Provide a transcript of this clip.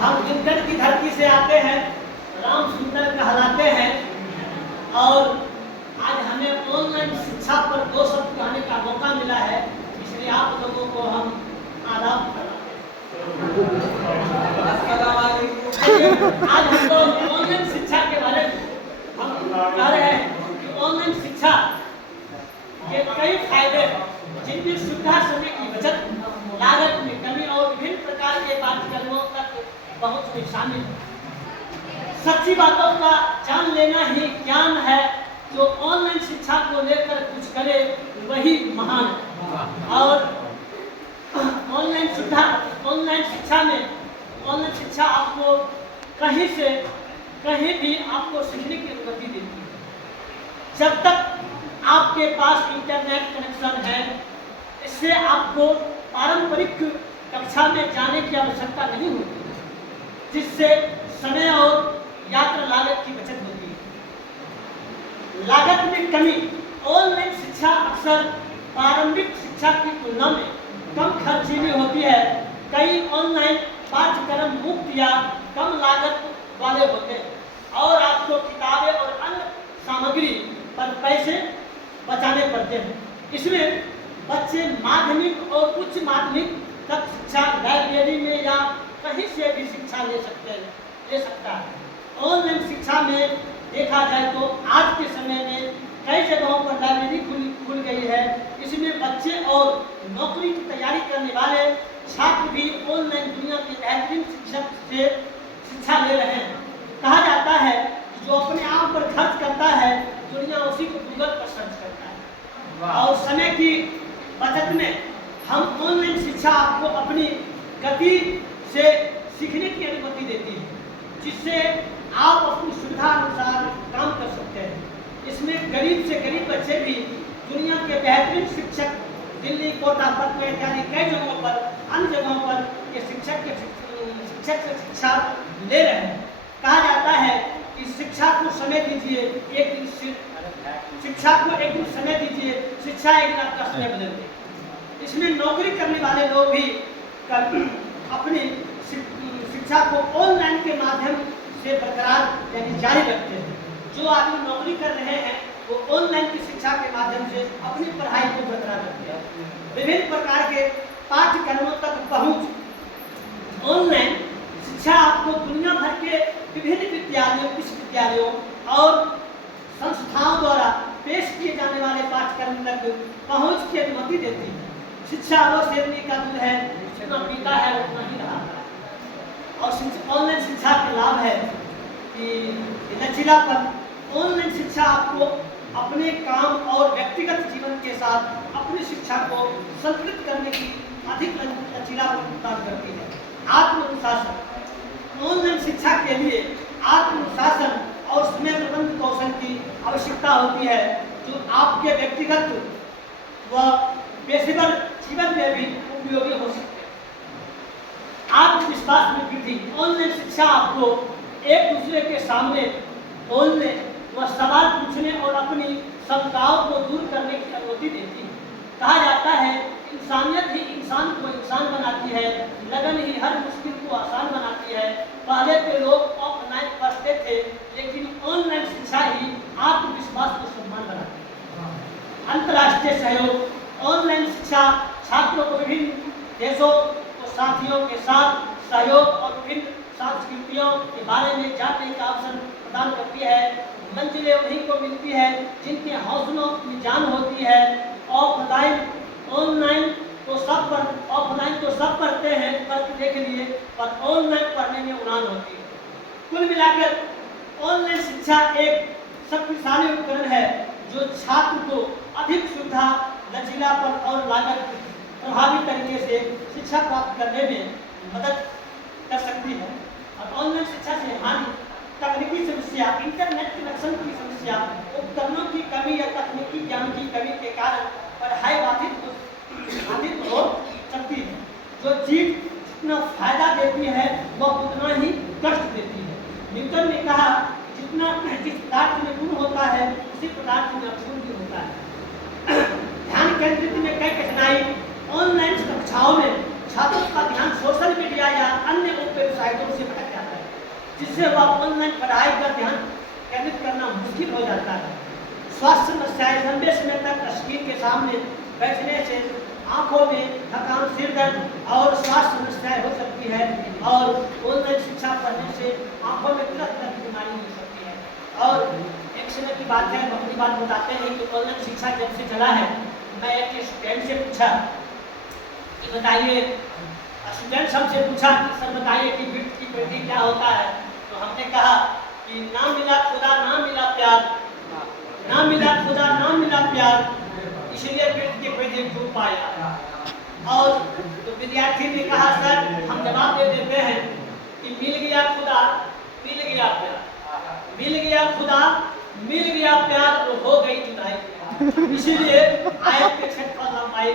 हम दिनकर की धरती से आते हैं, राम सुंदर कहलाते हैं और आज हमें ऑनलाइन शिक्षा पर 2 शब्द कहने का मौका मिला है, इसलिए आप लोगों को हम आदाब करते हैं। आज हम लोग ऑनलाइन शिक्षा के बारे में हम कह रहे हैं कि ऑनलाइन शिक्षा के कई फायदे, जिनमें सुविधा, समय की बचत, लागत में कमी और विभिन्न प्रकार के पाठ्यक्रमों तक पहुंच में शामिल है। सच्ची बातों का जान लेना ही ज्ञान है। जो ऑनलाइन शिक्षा को लेकर कुछ करे वही महान है। और ऑनलाइन सुविधा, ऑनलाइन शिक्षा आपको कहीं से कहीं भी आपको सीखने की अनुमति देती है। जब तक आपके पास इंटरनेट कनेक्शन है, इससे आपको पारंपरिक कक्षा में जाने की आवश्यकता नहीं होती, जिससे समय और यात्रा लागत की बचत होती है। लागत में कमी, ऑनलाइन शिक्षा अक्सर प्रारंभिक शिक्षा की तुलना में कम खर्चीली होती है। कई ऑनलाइन पाठ्यक्रम मुफ्त या कम लागत वाले होते हैं और आपको किताबें और अन्य सामग्री पर पैसे बचाने पड़ते हैं। इसमें बच्चे माध्यमिक और उच्च माध्यमिक तक शिक्षा लाइब्रेरी में या कहीं से भी शिक्षा ले सकता है। ऑनलाइन शिक्षा में देखा जाए तो आज के समय में कई जगहों पर लाइब्रेरी खुल गई है। इसमें बच्चे और नौकरी की तैयारी करने वाले छात्र भी ऑनलाइन दुनिया के बेहतरीन शिक्षक से शिक्षा ले रहे हैं। कहा जाता है कि जो अपने आप पर खर्च करता है, दुनिया उसी को गूगल पर सर्च करता है। और समय की बचत में हम ऑनलाइन शिक्षा आपको अपनी गति से सीखने की अनुमति देती है, जिससे आप अपनी सुविधा अनुसार काम कर सकते हैं। इसमें गरीब से गरीब बच्चे भी दुनिया के बेहतरीन शिक्षक दिल्ली, कोटा, पटना इत्यादि कई जगहों पर, अन्य जगहों पर ये शिक्षक से शिक्षा ले रहे हैं। कहा जाता है कि शिक्षा को समय दीजिए, एक दिन शिक्षा को एक दिन समय दीजिए, शिक्षा एक दिन आपका समय बदल देगी। इसमें नौकरी करने वाले लोग भी अपनी शिक्षा को ऑनलाइन के माध्यम से बरकरार यानी जारी रखते हैं। जो आदमी नौकरी कर रहे हैं वो ऑनलाइन की शिक्षा के माध्यम से अपनी पढ़ाई को बरकरार रखते हैं। विभिन्न प्रकार के पाठ्यक्रमों तक पहुंच, ऑनलाइन शिक्षा आपको दुनिया भर के विभिन्न विद्यालयों, विश्वविद्यालयों और संस्थाओं द्वारा पेश किए जाने वाले पाठ्यक्रम तक पहुंच की अनुमति देती है। शिक्षा वो शेरनी का दूध है, जितना पीता है उतना ही रहा है। और ऑनलाइन शिक्षा के लाभ है कि लचीलापन। ऑनलाइन शिक्षा आपको अपने काम और व्यक्तिगत जीवन के साथ अपनी शिक्षा को संतुलित करने की अधिक लचीलापन प्रदान करती है। आत्मनुशासन, ऑनलाइन शिक्षा के लिए आत्मनुशासन और समय प्रबंधन कौशल की आवश्यकता होती है, जो आपके व्यक्तिगत व पेशेवर जीवन में भी उपयोगी हो सकते हैं। आत्मविश्वास में वृद्धि, ऑनलाइन शिक्षा आपको एक दूसरे के सामने बोलने व सवाल पूछने और अपनी शंकाओं को दूर करने की अनुमति देती है। कहा जाता है इंसानियत ही इंसान को इंसान बनाती है, लगन ही हर मुश्किल को आसान बनाती है। पहले के लोग ऑफलाइन पढ़ते थे, लेकिन ऑनलाइन शिक्षा ही आत्मविश्वास को सम्मान बनाती है। अंतर्राष्ट्रीय सहयोग, ऑनलाइन शिक्षा छात्रों को विभिन्न देशों और साथियों के साथ सहयोग और विभिन्न संस्कृतियों के बारे में जानने का अवसर प्रदान करती है। मंजिलें उन्हीं को मिलती है जिनके हौसलों की जान होती है। ऑफलाइन तो सब पढ़ते हैं करके देख लिए, पर ऑनलाइन पढ़ने में उड़ान होती है। कुल मिलाकर ऑनलाइन शिक्षा एक शक्तिशाली उपकरण है जो छात्र को अधिक सुविधा, लचीलापन और लागत प्रभावी तरीके से शिक्षा प्राप्त करने में मदद कर सकती है। और ऑनलाइन शिक्षा से हानि, तकनीकी समस्या, इंटरनेट कनेक्शन की समस्या, उपकरणों की कमी या तकनीकी ज्ञान की कमी के कारण पढ़ाई बाधित हो सकती है। जो चीज जितना फायदा देती है वह उतना ही कष्ट देती है। न्यूटन ने कहा जिस पदार्थ में गुण होता है उसी पदार्थ में अवगुण भी होता है। ध्यान केंद्रित में कई कठिनाई, ऑनलाइन कक्षाओं में छात्रों का ध्यान सोशल मीडिया या जिससे वह ऑनलाइन पढ़ाई पर ध्यान केंद्रित करना मुश्किल हो जाता है। स्वास्थ्य समस्याएं लंबे समय तक स्क्रीन के सामने बैठने से आंखों में थकान, सिर दर्द और स्वास्थ्य समस्याएं हो सकती है और ऑनलाइन शिक्षा पढ़ने से आंखों में तरह तरह की बीमारी हो सकती है। और एक समय की बात है, अपनी बात बताते हैं कि ऑनलाइन शिक्षा जब से चला है, मैं एक स्टूडेंट से पूछा कि बताइए, स्टूडेंट हमसे पूछा कि सर बताइए कि वृत्त की वृद्धि क्या होता है। तो हमने कहा कि ना मिला खुदा ना मिला प्यार, ना मिला खुदा ना मिला प्यार, इसलिए वृत्त की वृद्धि खूब पाया। और तो विद्यार्थी ने कहा सर हम जवाब दे देते हैं कि मिल गया खुदा मिल गया प्यार, मिल गया खुदा मिल गया प्यार तो हो गई जुदाई, इसीलिए आयत के क्षेत्रफल लंबाई